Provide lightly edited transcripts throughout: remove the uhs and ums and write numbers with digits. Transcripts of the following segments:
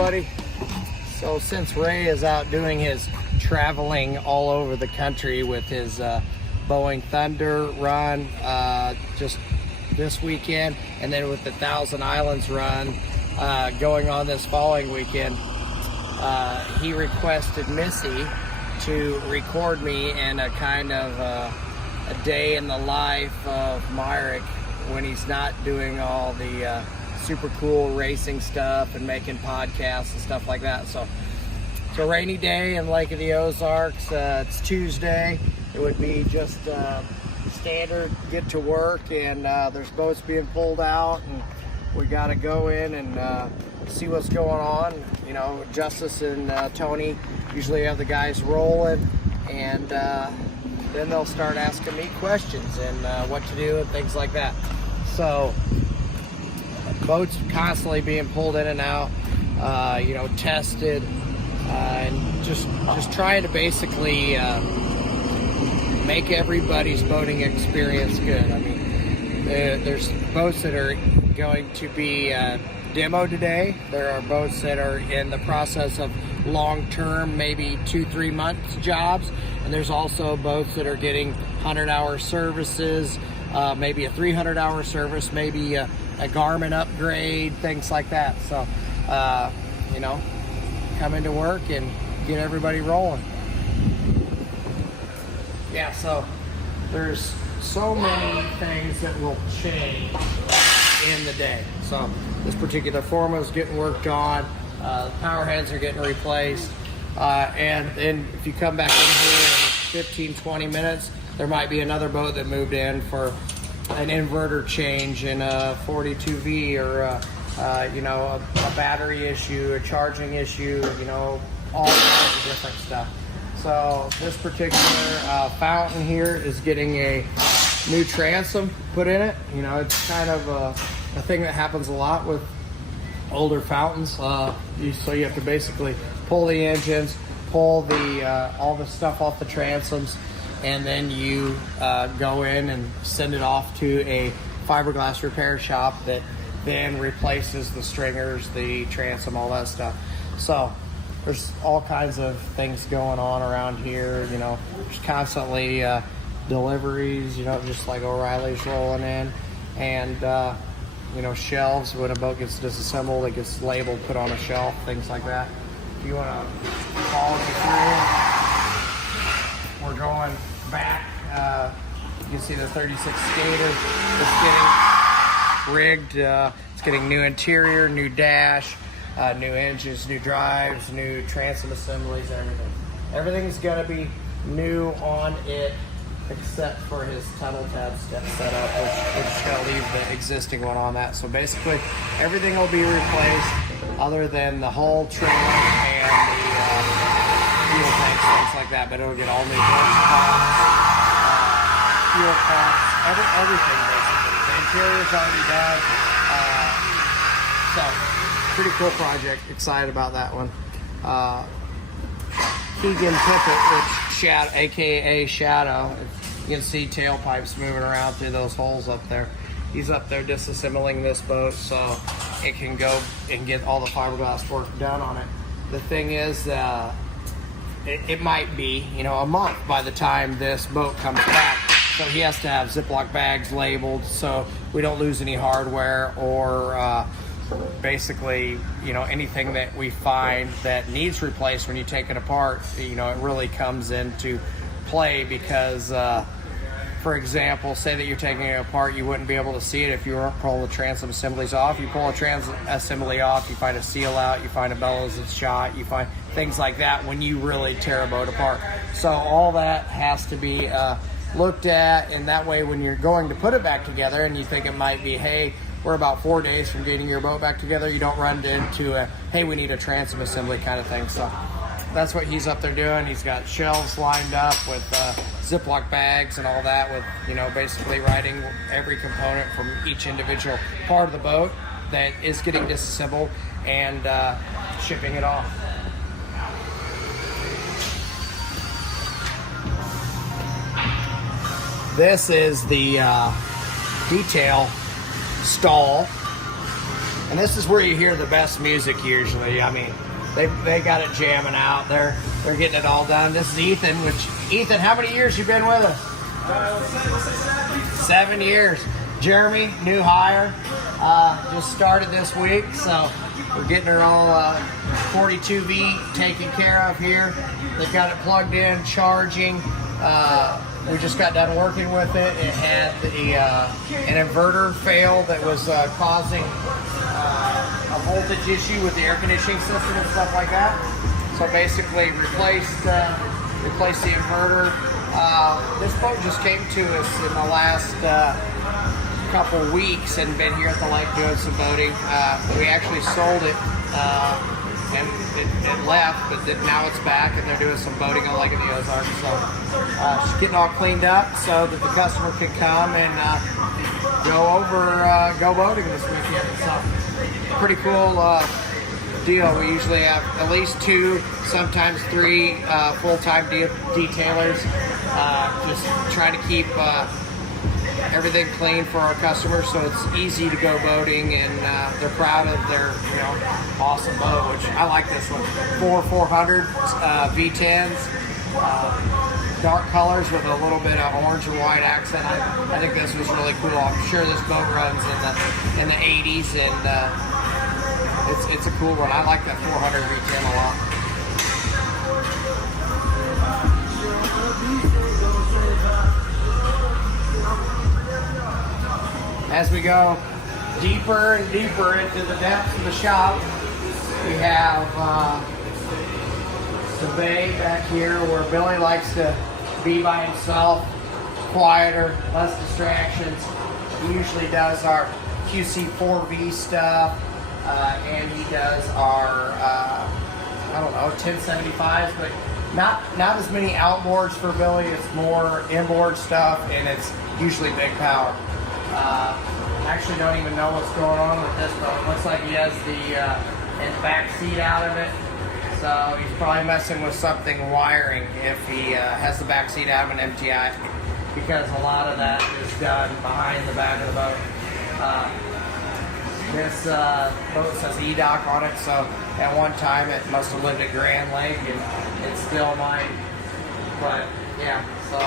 everybody. So since Ray is out doing his traveling all over the country with his Boeing Thunder run just this weekend, and then with the Thousand Islands run going on this following weekend, he requested Missy to record me in a kind of a day in the life of Myrick when he's not doing all the super cool racing stuff and making podcasts and stuff like that. So it's a rainy day in Lake of the Ozarks. It's Tuesday. It would be just standard get to work, and there's boats being pulled out, and we got to go in and see what's going on. You know, Justice and Tony usually have the guys rolling, and then they'll start asking me questions and what to do and things like that. So boats constantly being pulled in and out, you know, tested, and just trying to basically make everybody's boating experience good. I mean, there's boats that are going to be demo today. There are boats that are in the process of long-term, maybe 2-3 months jobs, and there's also boats that are getting 100-hour services, maybe a 300-hour service, maybe a Garmin upgrade, things like that. So, you know, come into work and get everybody rolling. Yeah, so there's so many things that will change in the day. So this particular formula is getting worked on, power heads are getting replaced, and then if you come back in here in 15-20 minutes, there might be another boat that moved in for an inverter change in a 42V, or you know, a battery issue, a charging issue, you know, all kinds of different stuff. So this particular fountain here is getting a new transom put in it. You know, it's kind of a thing that happens a lot with older fountains. So you have to basically pull the engines, pull the all the stuff off the transoms, and then you go in and send it off to a fiberglass repair shop that then replaces the stringers, the transom, all that stuff. So there's all kinds of things going on around here. You know, there's constantly deliveries, you know, just like O'Reilly's rolling in, and you know, shelves. When a boat gets disassembled, it gets labeled, put on a shelf, things like that. If you want to follow me through, we're going back. You can see the 36 Skater is getting rigged. It's getting new interior, new dash, new engines, new drives, new transom assemblies, everything. Everything's going to be new on it, except for his tunnel tab step setup, which we're just going to leave the existing one on that. So basically, everything will be replaced other than the whole trim and the fuel tanks, things like that. But it'll get all new engine pumps, fuel pumps, everything basically. The interior's already done. So, pretty cool project. Excited about that one. Keegan Tippett, which Shadow, aka Shadow, you can see tailpipes moving around through those holes up there. He's up there disassembling this boat so it can go and get all the fiberglass work done on it. The thing is, it might be, you know, a month by the time this boat comes back. So he has to have Ziploc bags labeled so we don't lose any hardware or basically, you know, anything that we find that needs replaced when you take it apart. You know, it really comes into play because, for example, say that you're taking it apart, you wouldn't be able to see it if you were pulling the transom assemblies off. You pull a transom assembly off, you find a seal out, you find a bellows that's shot, you find things like that when you really tear a boat apart. So all that has to be looked at, and that way when you're going to put it back together and you think it might be, hey, we're about 4 days from getting your boat back together, you don't run into a, hey, we need a transom assembly kind of thing. So that's what he's up there doing. He's got shelves lined up with Ziploc bags and all that, with, you know, basically writing every component from each individual part of the boat that is getting disassembled and shipping it off. This is the detail stall And this is where you hear the best music usually. I mean, they got it jamming out. They're getting it all done. This is Ethan. Ethan, how many years you been with us? 7 years. Jeremy, new hire, just started this week, so we're getting her all 42V taken care of here. They've got it plugged in, charging. We just got done working with it. It had an inverter fail that was causing a voltage issue with the air conditioning system and stuff like that. So basically replaced the inverter. This boat just came to us in the last couple weeks and been here at the lake doing some boating. We actually sold it and it left, but now it's back and they're doing some boating on Lake of the Ozarks. So just getting all cleaned up so that the customer can come and go boating this weekend. So pretty cool deal. We usually have at least 2, sometimes 3 full-time detailers. Just trying to keep everything clean for our customers, so it's easy to go boating, and they're proud of their awesome boat. Which I like this one. 400 V10s, dark colors with a little bit of orange and white accent. I think this was really cool. I'm sure this boat runs in the 80s, and it's a cool one. I like that 400 V10 a lot. As we go deeper and deeper into the depths of the shop, we have the bay back here where Billy likes to be by himself, quieter, less distractions. He usually does our QC4V stuff, and he does our, 1075s, but not as many outboards for Billy. It's more inboard stuff, and it's usually big power. I actually don't even know what's going on with this boat. It looks like he has the back seat out of it, so he's probably messing with something wiring if he has the back seat out of an MTI, because a lot of that is done behind the back of the boat. This boat says E-Dock on it, so at one time it must have lived at Grand Lake, and it still might. But yeah, so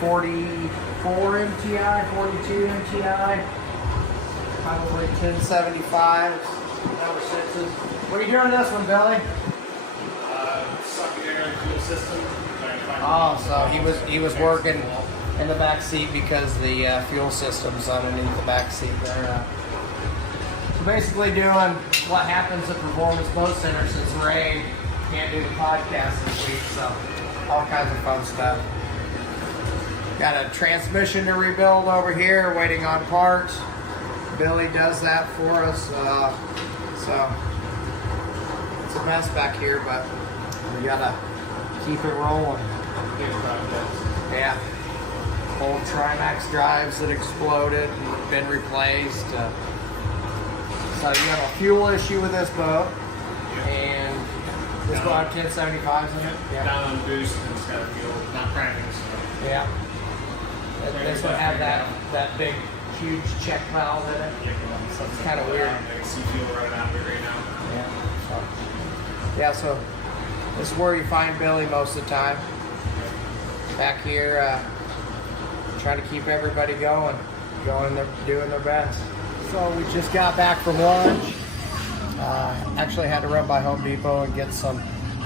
44 MTI, 42 MTI, probably 1075s, number 6s. What are you doing this one, Billy? Sucking air into the system. Oh, so he was working in the back seat because the fuel system's underneath the back seat there. So basically doing what happens at Performance Boat Center since Ray can't do the podcast this week, so all kinds of fun stuff. Got a transmission to rebuild over here, waiting on parts. Billy does that for us, so it's a mess back here, but we gotta keep it rolling. Yeah, old Trimax drives that exploded and been replaced. So you have a fuel issue with this boat, and this boat has 1075s in it. Yeah. Down on boost and it's got a fuel, not cranking. So. Yeah. This one had that big, huge check valve in it. So it's kind of weird. I see fuel running out of it right now. So this is where you find Billy most of the time. Back here, trying to keep everybody going, doing their best. So we just got back from lunch. Actually had to run by Home Depot and get some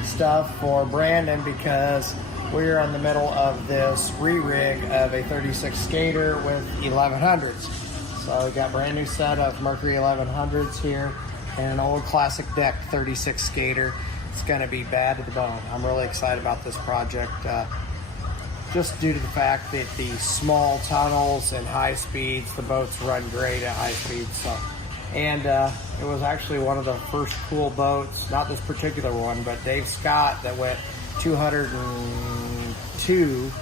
stuff for Brandon because we're in the middle of this re-rig of a 36 skater with 1100s. So we got a brand new set of Mercury 1100s here and an old classic deck 36 skater. It's going to be bad to the bone. I'm really excited about this project, just due to the fact that the small tunnels and high speeds, the boats run great at high speeds. So, and it was actually one of the first cool boats, not this particular one, but Dave Scott that went 202.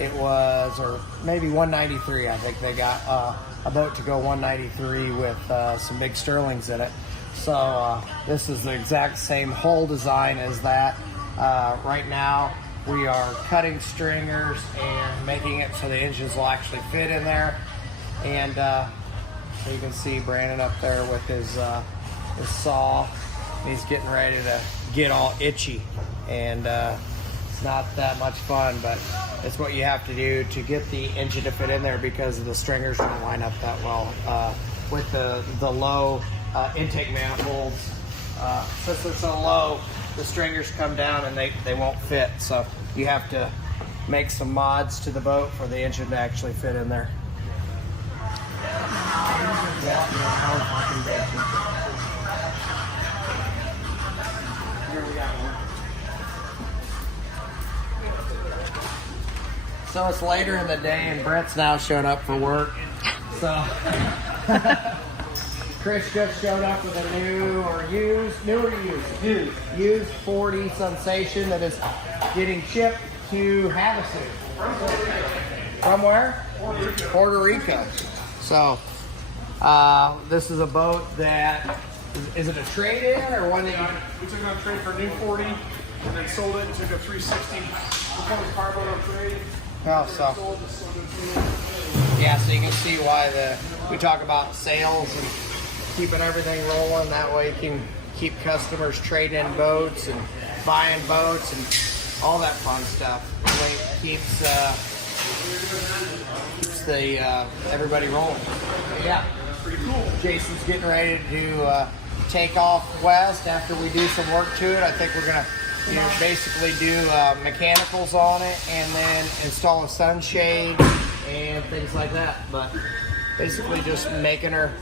It was, or maybe 193. I think they got a boat to go 193 with some big Sterlings in it. So this is the exact same hull design as that. Right now we are cutting stringers and making it so the engines will actually fit in there. And So you can see Brandon up there with his saw. He's getting ready to get all itchy, and it's not that much fun, but it's what you have to do to get the engine to fit in there because the stringers don't line up that well with the low intake manifolds. Since they're so low, the stringers come down and they won't fit. So you have to make some mods to the boat for the engine to actually fit in there. Here we got one. So it's later in the day and Brett's now showing up for work. So Chris just showed up with a used 40 Sensation that is getting shipped to Havasu. From where? Puerto Rico. So this is a boat that is it a trade-in or one that we took it on trade for a new 40 and then sold it and took a 360 performance powerboat on trade. Oh, so yeah, so you can see why we talk about sales and keeping everything rolling. That way you can keep customers trading boats and buying boats and all that fun stuff. It keeps the everybody rolling. Yeah, Pretty cool. Jason's getting ready to take off west after we do some work to it. I think we're gonna basically do mechanicals on it and then install a sunshade and things like that. But basically just making her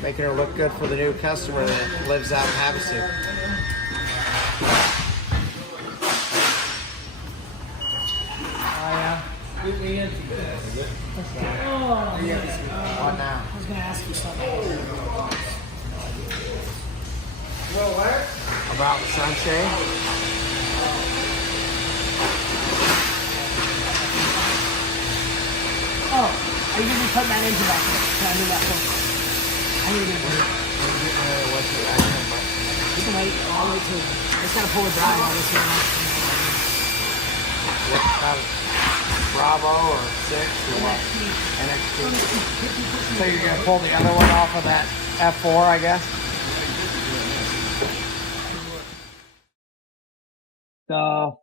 look good for the new customer that lives out in Havasu. What now? I was going to ask you something. Well, what? About the sunshade? Oh, are you going to put that into that? Can I do that first? I need to wait. You can wait. I'll wait till it's got to pull it dry while this one. Bravo or 6 or what? NXT. So you're going to pull the other one off of that F4, I guess? So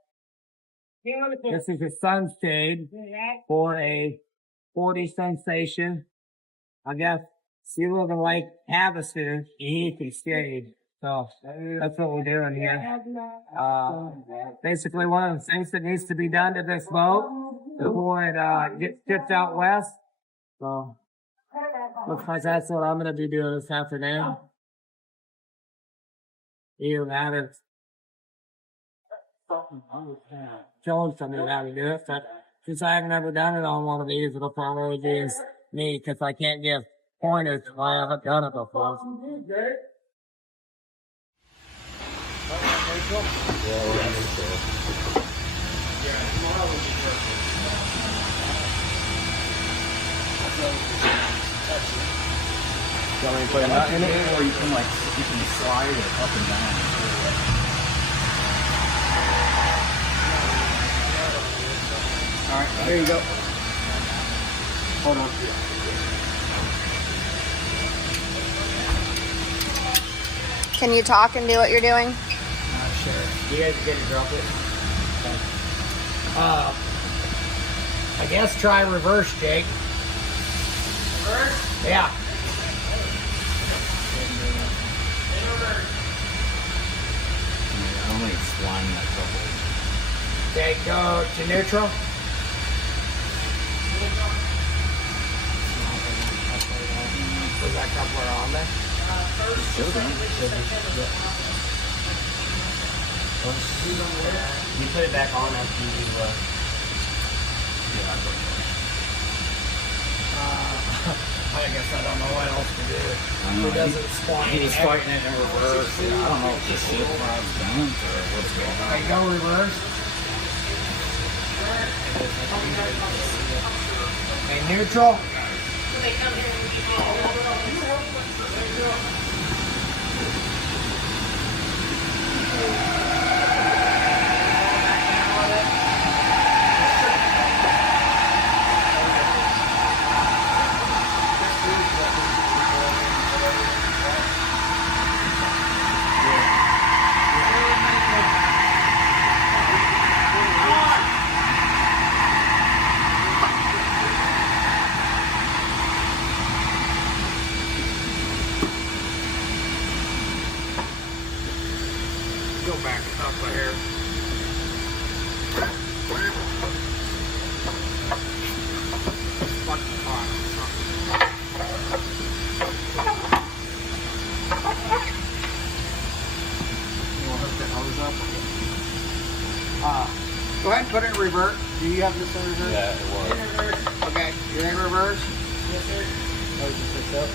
this is a sunshade for a 40 Sensation. I guess see looking like Havasu, you can shade. So that's what we're doing here. Basically one of the things that needs to be done to this boat before it gets shipped out west. So looks like that's what I'm gonna be doing this afternoon. Either that or showing somebody how to do it, but since I've never done it on one of these, it'll probably be me because I can't give pointers if I haven't done it before. You want me to put a nut in it, or you can slide it up and down. All right, there you go. Hold on. Can you talk and do what you're doing? Sure. You guys get to drop it. I guess try reverse, Jake. Reverse? Yeah. Only slime that couple. Okay, go to neutral. Was that coupler on there? You put it back on after you I guess I don't know what else to do. It doesn't spawn. He's fighting it in reverse. I don't know if the seal rod's done or what's going on. Okay, go reverse. Okay, neutral. go back up a hair. Fucking hot. You want to hook that hose up? Go ahead and put it in reverse. Do you have this in reverse? Yeah, it was. In reverse. Okay, you're in reverse? Yes, sir. Hose is picked up.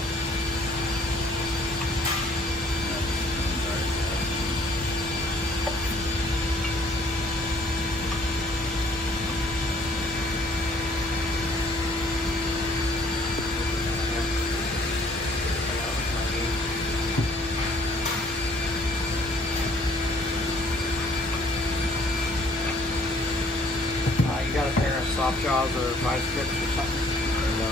You got a pair of soft jaws or vice grips or something? No.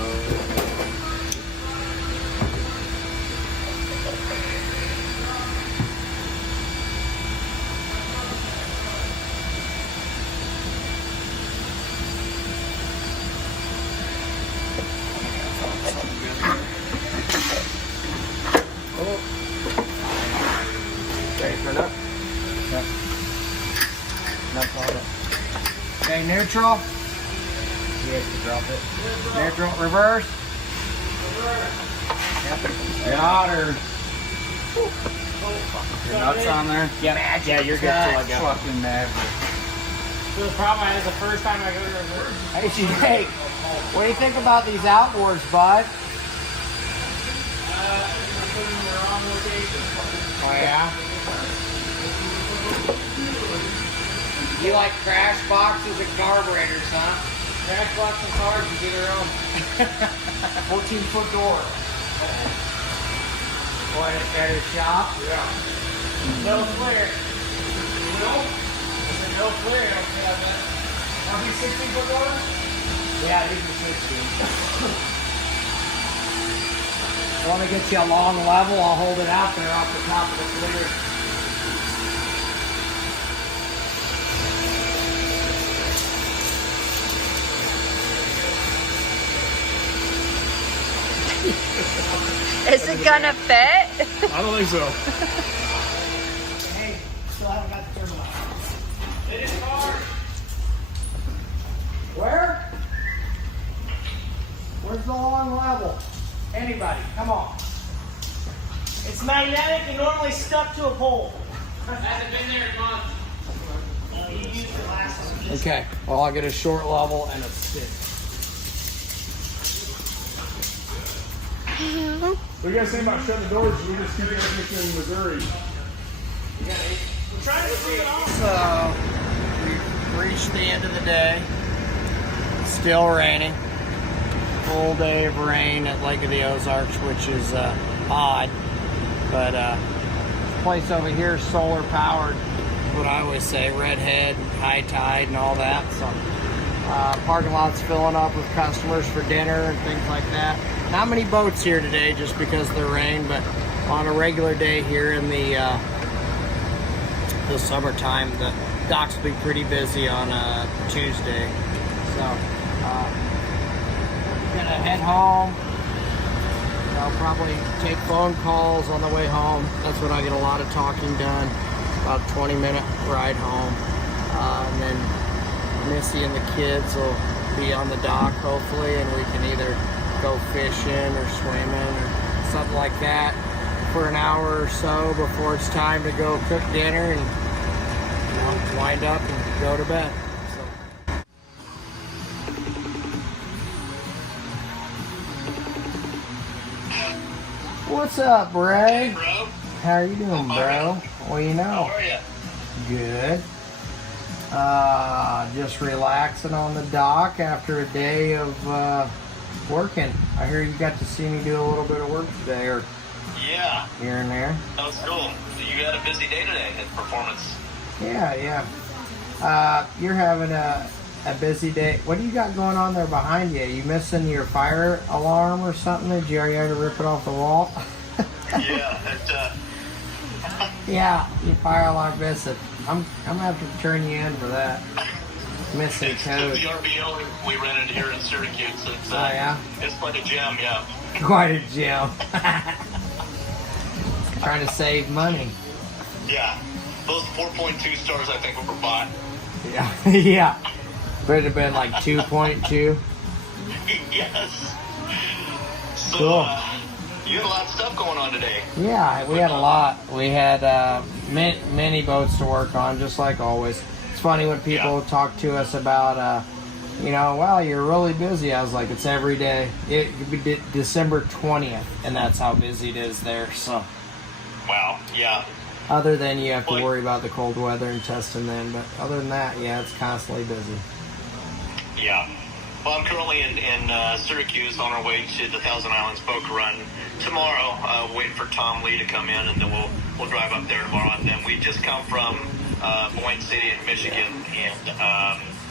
Oh. Okay, turn up. Yep. That's all it. Okay, neutral. You have to drop it. Neutral, reverse. Yep. Got her. Your nuts on there? Yeah, yeah, you're good. Fucking magic. So the problem I had is the first time I go to reverse. Hey, Jake, what do you think about these outboards, bud? Oh, yeah? You like crash boxes and carburetors, huh? Crash box and cars, you get your own 14-foot door. Boy, it's better shop. Yeah. No flare. No? I said no flare. Okay, I bet. Are these 16-foot doors? Yeah, these are 16. Want to get you a long level? I'll hold it out there off the top of the clear. Is it gonna fit? I don't think so. Hey, still haven't got the turbo out. It is hard. Where? Where's the long level? Anybody, come on. It's magnetic and normally stuck to a pole. Hasn't been there in months. You used it last time. Okay, well, I'll get a short level and a stick. What do you guys think about shutting the doors? We just keep everything in Missouri. We're trying to see it off. So, we've reached the end of the day. It's still raining. Full day of rain at Lake of the Ozarks, which is odd. But this place over here is solar powered. What I always say, redhead, high tide, and all that. So, parking lot's filling up with customers for dinner and things like that. Not many boats here today just because of the rain, but on a regular day here in the summertime, the docks will be pretty busy on a Tuesday. So, gonna head home. I'll probably take phone calls on the way home. That's when I get a lot of talking done. About a 20-minute ride home. And then Missy and the kids will be on the dock hopefully, and we can either go fishing or swimming or something like that for an hour or so before it's time to go cook dinner and wind up and go to bed. What's up, Ray? Hey, bro. How you doing, bro? Well, you know. How are you? Good. Just relaxing on the dock after a day of working. I hear you got to see me do a little bit of work today, or Yeah, here and there. that was cool. You had a busy day today at Performance. Yeah. You're having a busy day. What do you got going on there behind you? You missing your fire alarm or something? Did you already have to rip it off the wall? Yeah, Yeah, your fire alarm missing. I'm gonna have to turn you in for that. Missing it's the code. VRBO we rented here in Syracuse. It's, Oh yeah? it's quite a gem, yeah. Quite a gem. Trying to save money. Yeah. those 4.2 stars I think were bought. Yeah, yeah. But it'd have been like 2.2. Yes. So, Cool. you had a lot of stuff going on today. Yeah, we had a lot. We had many boats to work on, just like always. It's funny when people talk to us about, wow, you're really busy. I was like, it's every day. It could be December 20th, and that's how busy it is there. So, Wow. Yeah. other than you have to worry about the cold weather and testing then, but other than that, yeah, it's constantly busy. Yeah. Well, I'm currently in Syracuse on our way to the Thousand Islands boat run tomorrow. Waiting for Tom Lee to come in, and then we'll drive up there tomorrow. And then we just come from Boyne City in Michigan, and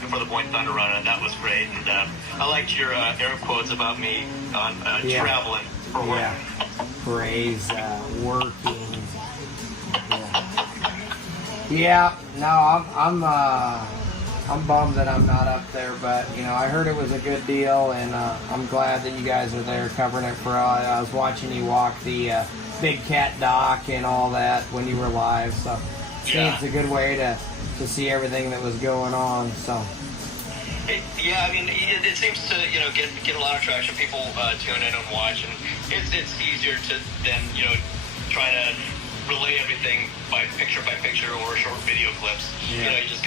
for the Boyne Thunder Run, and that was great. And I liked your air quotes about me on traveling for work. Yeah. Praise working. Yeah. No, I'm bummed that I'm not up there, but I heard it was a good deal, and I'm glad that you guys are there covering it for all. I was watching you walk the Big Cat dock and all that when you were live, so it's a good way to see everything that was going on. So. Yeah, I mean, it seems to get a lot of traction. People tune in and watch, and it's easier to then try to relay everything by picture or short video clips. Yeah. You just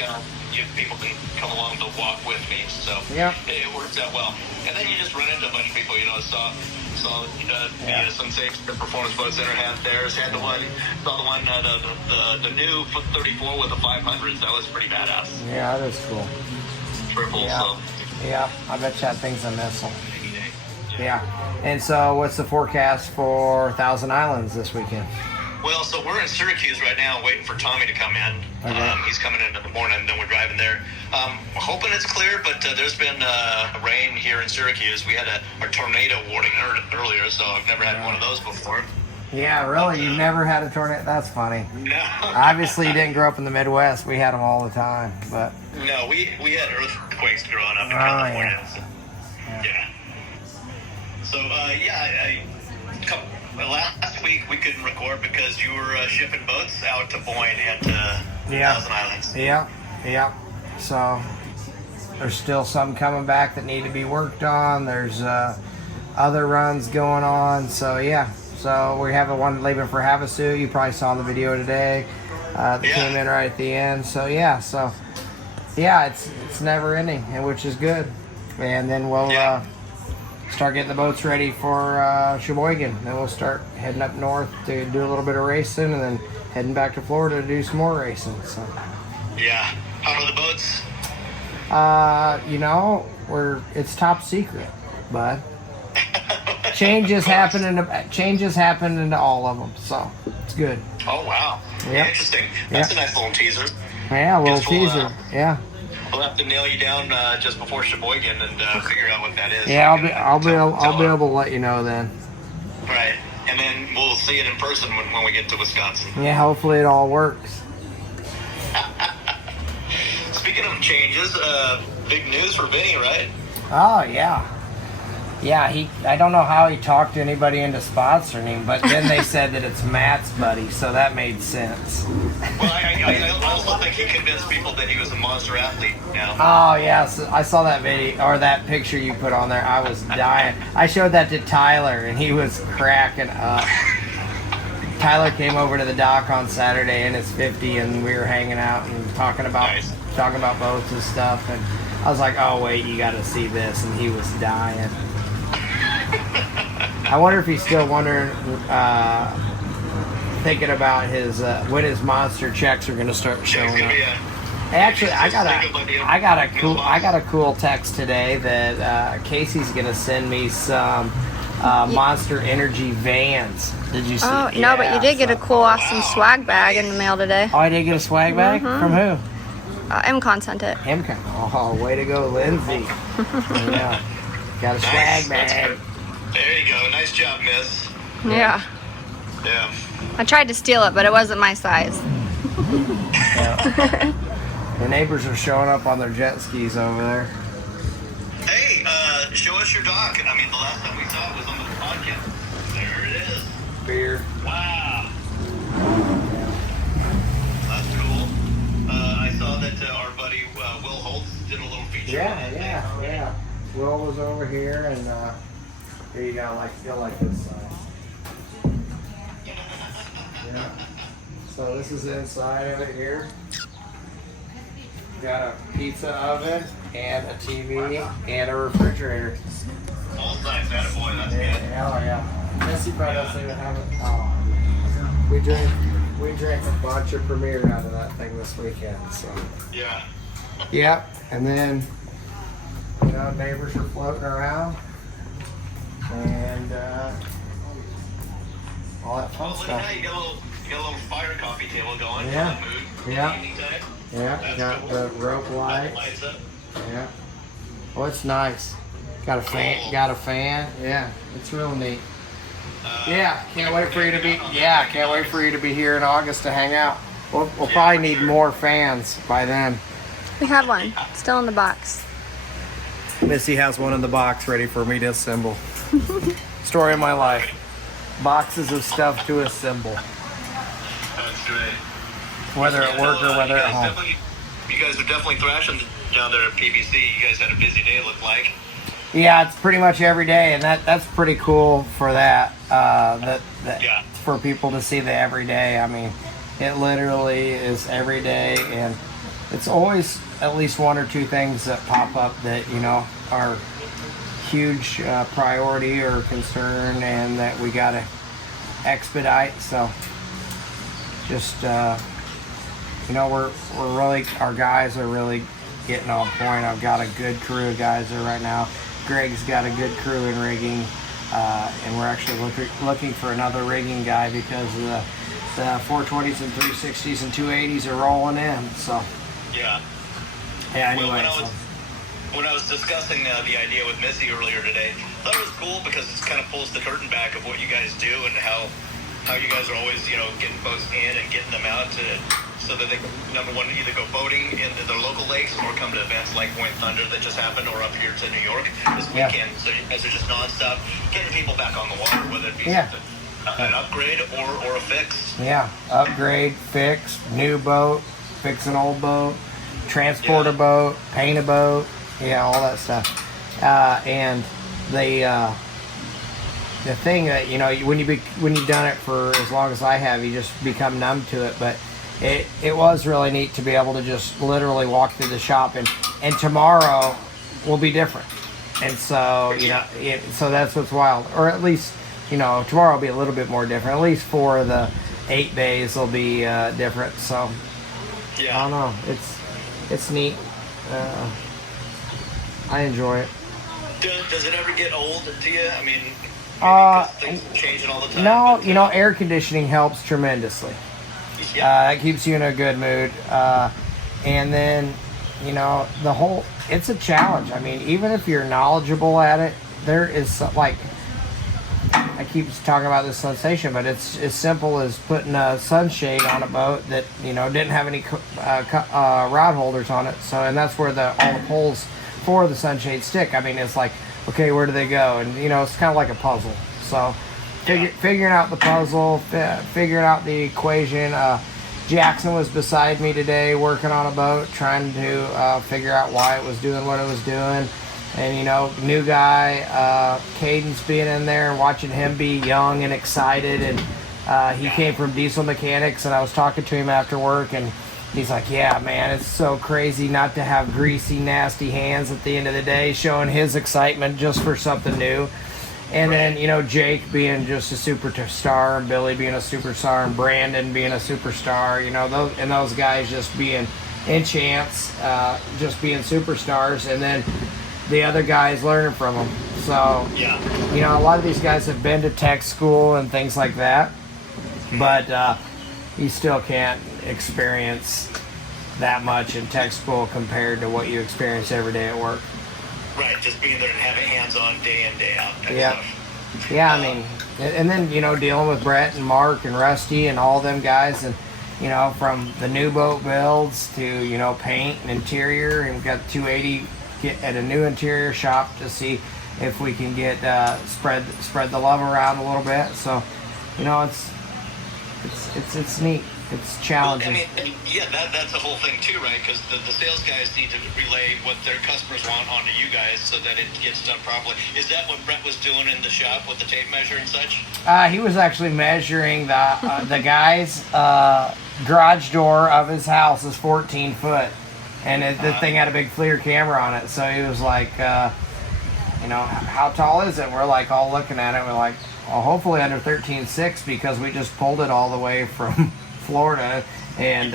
people can come along to walk with me, so it works out well. And then you just run into a bunch of people. Saw the Sensation Performance Boat Center had theirs. Had the one, the new 34 with the 500s. That was pretty badass. Yeah, that is cool. Triple. Yeah. So. Yeah, I bet you that thing's a missile. Yeah. And so, what's the forecast for Thousand Islands this weekend? Well, so we're in Syracuse right now, waiting for Tommy to come in. Okay. He's coming in the morning, and then we're driving there. We're hoping it's clear, but there's been rain here in Syracuse. We had a tornado warning earlier, so I've never had one of those before. Yeah, really? You've never had a tornado? That's funny. No. Obviously, you didn't grow up in the Midwest. We had them all the time, but... No, we had earthquakes growing up in California. Yeah. So, yeah. So, last week we couldn't record because you were shipping boats out to Boyne and to Thousand Islands. Yeah. So, there's still some coming back that need to be worked on. There's other runs going on. So, yeah. So, we have one leaving for Havasu. You probably saw the video today. That came in right at the end. So, yeah. So, it's never ending, which is good. And then we'll start getting the boats ready for Sheboygan. Then we'll start heading up north to do a little bit of racing, and then heading back to Florida to do some more racing. So. Yeah. How are the boats? It's top secret, bud. Changes happen into all of them, so it's good. Oh wow! Yep. Interesting. That's a nice little teaser. Yeah, a little Guess we'll, teaser. Yeah. We'll have to nail you down just before Sheboygan and figure out what that is. Yeah, I'll be able to let you know then. Right, and then we'll see it in person when we get to Wisconsin. Yeah, hopefully it all works. Speaking of changes, big news for Vinny, right? Oh yeah. Yeah, I don't know how he talked to anybody into sponsoring him, but then they said that it's Matt's buddy, so that made sense. Well, I also think he convinced people that he was a monster athlete now. Oh, yeah, so I saw that video, or that picture you put on there. I was dying. I showed that to Tyler, and he was cracking up. Tyler came over to the dock on Saturday in his 50, and we were hanging out and talking about boats and stuff, and I was like, oh, wait, you got to see this, and he was dying. I wonder if he's still wondering, thinking about his when his monster checks are going to start showing up. Actually, I got a cool text today that Casey's going to send me some Monster Energy vans. Did you see? Oh no, but you did get a cool, awesome swag bag in the mail today. Oh, I did get a swag bag from who? MCon sent it. MCon. Oh, way to go, Lindsay. Yeah, got a swag bag. There you go. Nice job, miss. Yeah. Yeah. I tried to steal it, but it wasn't my size. Yeah. The neighbors are showing up on their jet skis over there. Hey, show us your dock. I mean, the last time we saw it was on the podcast. There it is. Beer. Wow. That's cool. picture. Yeah. Will was over here, and here you go. Feel like this side. Yeah. So this is the inside of it here. Got a pizza oven and a TV and a refrigerator. Full size, that boy, that's Yeah, good. hell yeah. Missy probably doesn't even have it. Oh. We drank a bunch of Premier out of that thing this weekend. So. Yeah. Yep. And then, neighbors are floating around, and all that fun Well, look at stuff. that. You got a little fire coffee table going. Yeah. For the mood. Yeah. Evening time. Yeah. That's Got cool. the rope lights. Lights up. Yeah. Oh, it's nice. Got a fan. Cool. Got a fan. Yeah. It's real neat. Yeah. Can't wait for you to be. Yeah. Can't wait for you to be here in August to hang out. We'll probably need more fans by then. We have one. Still in the box. Missy has one in the box ready for me to assemble. Story of my life. Boxes of stuff to assemble. That's great. Whether at work or whether at home. You guys are definitely thrashing down there at PBC. You guys had a busy day, it looked like. Yeah, it's pretty much every day, and that's pretty cool for that. Yeah. For people to see the everyday. I mean, it literally is every day, and it's always at least one or two things that pop up that are huge priority or concern, and that we gotta expedite. So just we're really, our guys are really getting on point. I've got a good crew of guys there right now. Greg's got a good crew in rigging, and we're actually looking for another rigging guy because the 420s and 360s and 280s are rolling in. So Yeah. anyway. Well, when I was discussing the idea with Missy earlier today, I thought it was cool because it kind of pulls the curtain back of what you guys do and how you guys are always, getting boats in and getting them out so that they, number one, either go boating in their local lakes or come to events like Point Thunder that just happened, or up here to New York this weekend. So you guys are just nonstop getting people back on the water, whether it be something, an upgrade or a fix. Yeah, upgrade, fix, new boat, fix an old boat, transport a boat, paint a boat, all that stuff. And the thing that when you've done it for as long as I have, you just become numb to it. But it was really neat to be able to just literally walk through the shop, and tomorrow will be different. And so so that's what's wild. Or at least tomorrow will be a little bit more different. At least 4 of the 8 bays will be different. So I don't know. It's neat. I enjoy it. Does it ever get old to you? I mean, because things are changing all the time. No, air conditioning helps tremendously. That keeps you in a good mood. And then, it's a challenge. I mean, even if you're knowledgeable at it, there is I keep talking about this sensation, but it's as simple as putting a sunshade on a boat that, didn't have any rod holders on it. So, and that's where all the poles for the sunshade stick. I mean, it's like, okay, where do they go? And, it's kind of like a puzzle. So figuring out the puzzle, figuring out the equation. Jackson was beside me today working on a boat, trying to figure out why it was doing what it was doing. And, new guy, Cadence being in there and watching him be young and excited. And he came from diesel mechanics, and I was talking to him after work, and he's like, yeah, man, it's so crazy not to have greasy, nasty hands at the end of the day, showing his excitement just for something new. And then, Jake being just a superstar, and Billy being a superstar, and Brandon being a superstar, those guys just being enchants, just being superstars, and then the other guys learning from them. So, a lot of these guys have been to tech school and things like that, but you still can't experience that much in tech school compared to what you experience every day at work. Right, just being there and having hands-on day in, day out. Stuff. Yeah, I mean, and then, dealing with Brett and Mark and Rusty and all them guys, and, from the new boat builds to, paint and interior, and we've got 280 at a new interior shop to see if we can get spread the love around a little bit. So, it's neat. it's challenging. Well, I mean, yeah, that's a whole thing too, right? Because the sales guys need to relay what their customers want onto you guys so that it gets done properly. Is that what Brett was doing in the shop with the tape measure and such? He was actually measuring the guy's garage door of his house is 14 foot, and the thing had a big FLIR camera on it. So he was like, you know, how tall is it? We're like all looking at it. We're like, well, hopefully under 13.6 because we just pulled it all the way from Florida and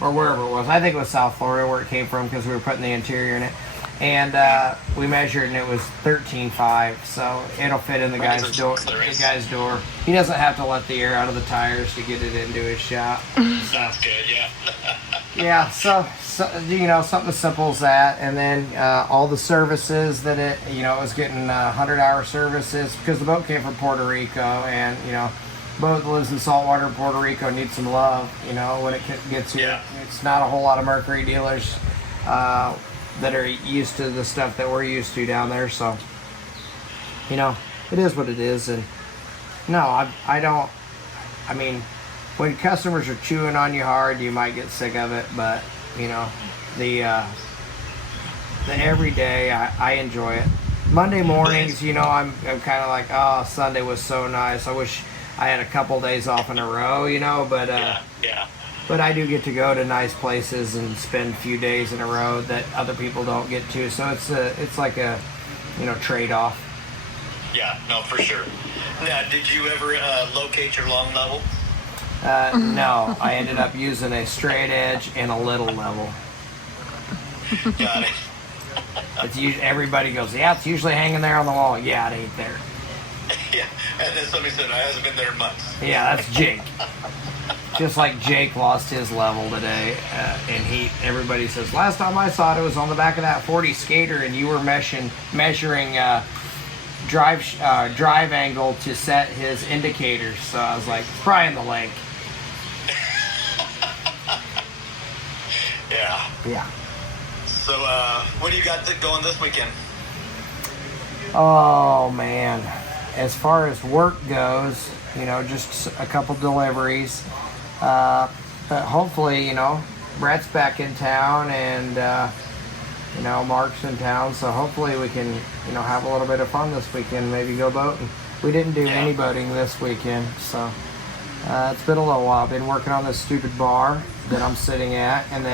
or wherever it was. I think it was South Florida where it came from because we were putting the interior in it. And we measured and it was 13.5, so it'll fit in the guy's door. The guy's door. He doesn't have to let the air out of the tires to get it into his shop. Sounds good, yeah. Yeah, so you know, something as simple as that, and then all the services that it, you know, it was getting 100-hour services because the boat came from Puerto Rico, and you know, boat that lives in saltwater Puerto Rico needs some love. You know, when it gets here, it's not a whole lot of Mercury dealers that are used to the stuff that we're used to down there. So, you know, it is what it is, and no, I don't. I mean, when customers are chewing on you hard, you might get sick of it, but you know, the everyday, I enjoy it. Monday mornings, you know, I'm kind of like, oh, Sunday was so nice. I wish I had a couple days off in a row, you know, but but I do get to go to nice places and spend a few days in a row that other people don't get to. So it's like a, you know, trade-off. Yeah, no, for sure. Now, did you ever locate your long level? No, I ended up using a straight edge and a little level. Got it. It's usually, everybody goes, yeah, it's usually hanging there on the wall. Yeah, it ain't there. Yeah, and then somebody said, I hasn't been there in months. Yeah, that's Jake. Just like Jake lost his level today, and everybody says, last time I saw it, it was on the back of that 40 skater, and you were measuring drive angle to set his indicators. So I was like, probably in the lake. Yeah. Yeah. So, what do you got going this weekend? Oh man, as far as work goes, you know, just a couple deliveries. But hopefully, you know, Brett's back in town and, you know, Mark's in town. So hopefully we can, you know, have a little bit of fun this weekend. Maybe go boating. We didn't do any boating this weekend. So it's been a little while. I've been working on this stupid bar that I'm sitting at. And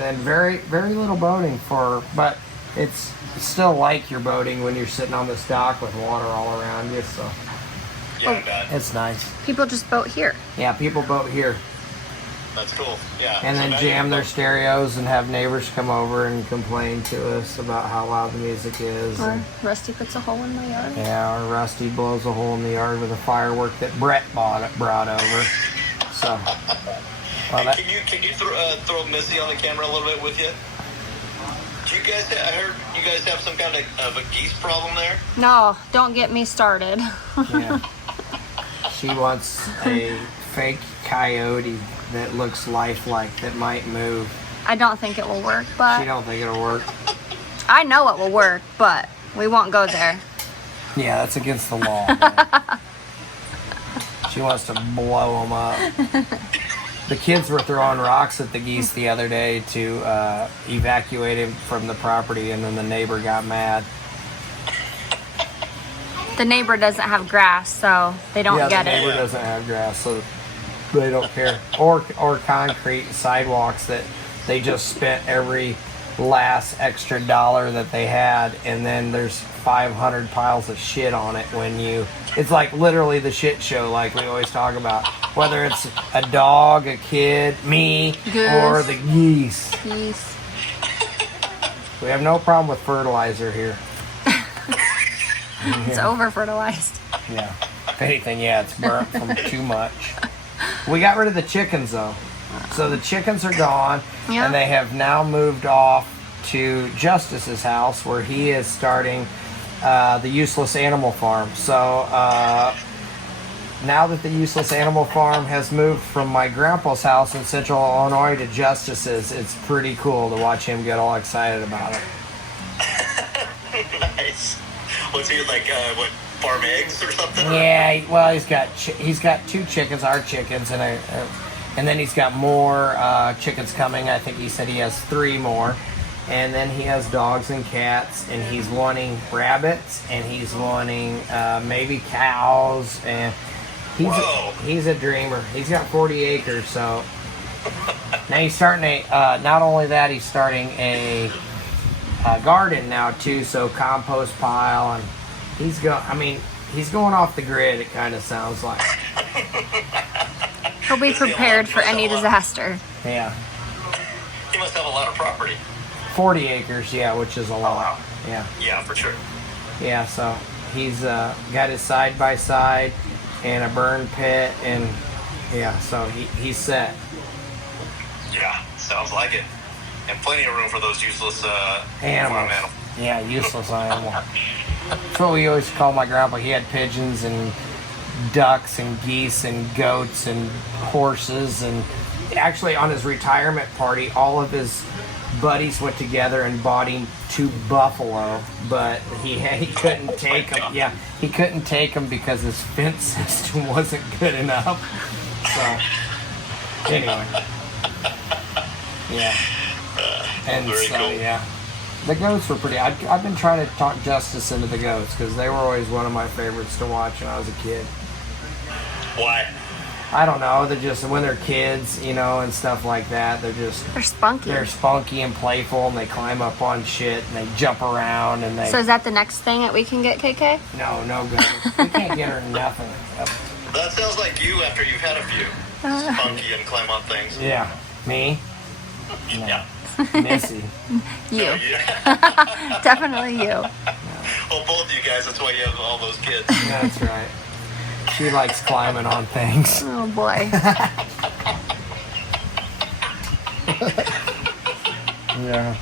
then very, very little boating but it's still like you're boating when you're sitting on this dock with water all around you. So. Yeah, It's nice. People just boat here. Yeah, people boat here. That's cool. Yeah. And then jam their stereos and have neighbors come over and complain to us about how loud the music is. Or Rusty puts a hole in my yard. Yeah, or Rusty blows a hole in the yard with a firework that Brett brought over. So, well, can you throw Missy on the camera a little bit with you? Do you guys? I heard you guys have some kind of a geese problem there. No, don't get me started. yeah. She wants a fake coyote that looks lifelike, that might move. I don't think it will work, but She don't think it'll work. I know it will work, but we won't go there. Yeah, that's against the law. Man. She wants to blow them up. The kids were throwing rocks at the geese the other day to evacuate him from the property, and then the neighbor got mad. The neighbor doesn't have grass, so they don't get the neighbor it. doesn't have grass, so they don't care. Or concrete sidewalks that they just spent every last extra dollar that they had, and then there's 500 piles of shit on it it's like literally the shit show, like we always talk about. Whether it's a dog, a kid, me, Goose. Or the geese. Geese. We have no problem with fertilizer here. It's over fertilized. Yeah. If anything, it's burnt from too much. We got rid of the chickens though. So the chickens are gone, and they have now moved off to Justice's house where he is starting the useless animal farm. So now that the useless animal farm has moved from my grandpa's house in Central Illinois to Justice's, it's pretty cool to watch him get all excited about it. Nice. What's he like? farm eggs or something? Yeah, well, he's got 2 chickens, our chickens, and then he's got more chickens coming. I think he said he has 3 more. And then he has dogs and cats, and he's wanting rabbits, and he's wanting maybe cows, and he's a dreamer. He's got 40 acres, so now he's starting not only that, he's starting a garden now too, so compost pile, and he's going off the grid, it kind of sounds like. He'll be prepared for any disaster. Yeah. He must have a lot of property. 40 acres, yeah, which is a lot. Wow. Yeah. Yeah, for sure. Yeah, so he's got his side-by-side and a burn pit, and yeah, so he's set. Yeah, sounds like it. And plenty of room for those useless Animals. farm animals. Yeah, useless animal. That's what we always call my grandpa. He had pigeons and ducks and geese and goats and horses, and actually on his retirement party, all of his buddies went together and bought him 2 buffalo, but he couldn't take them. Yeah, he couldn't take them because his fence system wasn't good enough. So anyway, yeah, and Very so cool. yeah, the goats were pretty. I've been trying to talk Justice into the goats because they were always one of my favorites to watch when I was a kid. Why? I don't know. They're just, when they're kids, and stuff like that, They're spunky. they're spunky and playful, and they climb up on shit, and they jump around, and they... So is that the next thing that we can get, KK? No good. We can't get her nothing. That sounds like you after you've had a few. Spunky and climb on things. Yeah. Me? Yeah. Missy. You. Yeah. Definitely you. Well, both of you guys, that's why you have all those kids. That's right. She likes climbing on things. Oh, boy. Yeah.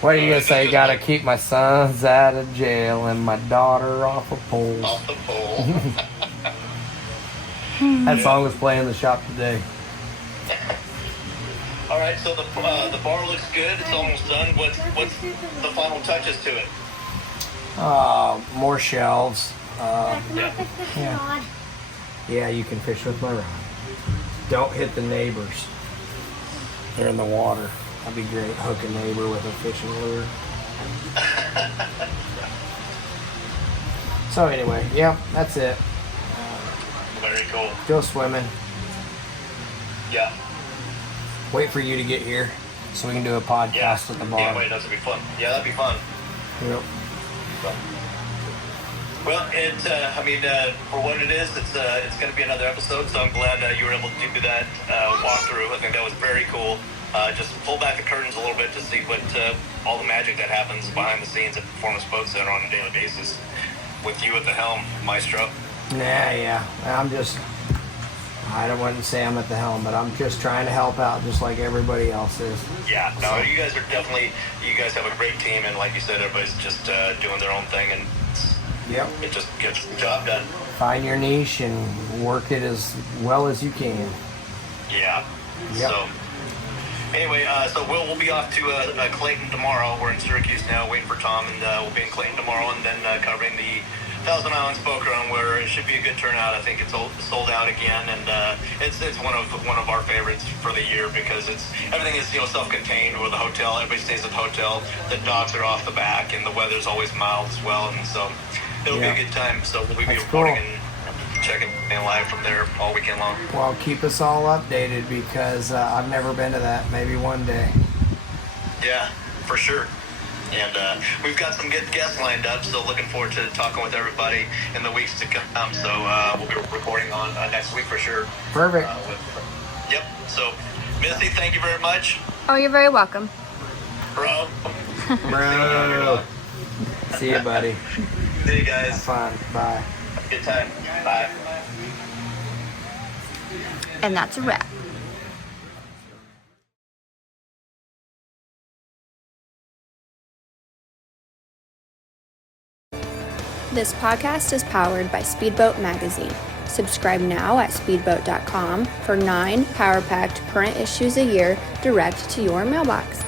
What are you going to say? Gotta keep my sons out of jail and my daughter off of poles. Off the pole. That song was playing in the shop today. All right, so the bar looks good. It's almost done. What's the final touches to it? More shelves. Yeah. Yeah, you can fish with my rod. Don't hit the neighbors. They're in the water. That'd be great. Hook a neighbor with a fishing lure. So anyway, yeah, that's it. Very cool. Go swimming. Yeah. Wait for you to get here so we can do a podcast at the bar. Can't wait. That's gonna be fun. Yeah, that'd be fun. Yep. Well, for what it is, it's going to be another episode, so I'm glad you were able to do that walkthrough. I think that was very cool. Just pull back the curtains a little bit to see what all the magic that happens behind the scenes at Performance Boat Center on a daily basis. With you at the helm, Maestro. Yeah. I don't want to say I'm at the helm, but I'm just trying to help out just like everybody else is. Yeah, no, you guys have a great team, and like you said, everybody's just doing their own thing, and Yep. it just gets the job done. Find your niche and work it as well as you can. Yeah. Yep. So anyway, so we'll be off to Clayton tomorrow. We're in Syracuse now, waiting for Tom, and we'll be in Clayton tomorrow, and then covering the Thousand Islands Boat Run, where it should be a good turnout. I think it's sold out again, and it's one of our favorites for the year because everything is self-contained. With the hotel, everybody stays at the hotel. The docks are off the back, and the weather's always mild as well, and so it'll be a good time. So we'll be reporting and checking in live from there all weekend long. Well, keep us all updated because I've never been to that. Maybe one day. Yeah, for sure. And we've got some good guests lined up, so looking forward to talking with everybody in the weeks to come. So we'll be recording on next week for sure. Perfect. Yep. So, Missy, thank you very much. Oh, you're very welcome. Bro. Bro. See you, buddy. See you guys. Have fun. Bye. Good time. Bye. And that's a wrap. This podcast is powered by Speedboat Magazine. Subscribe now at speedboat.com for 9 power-packed current issues a year direct to your mailbox.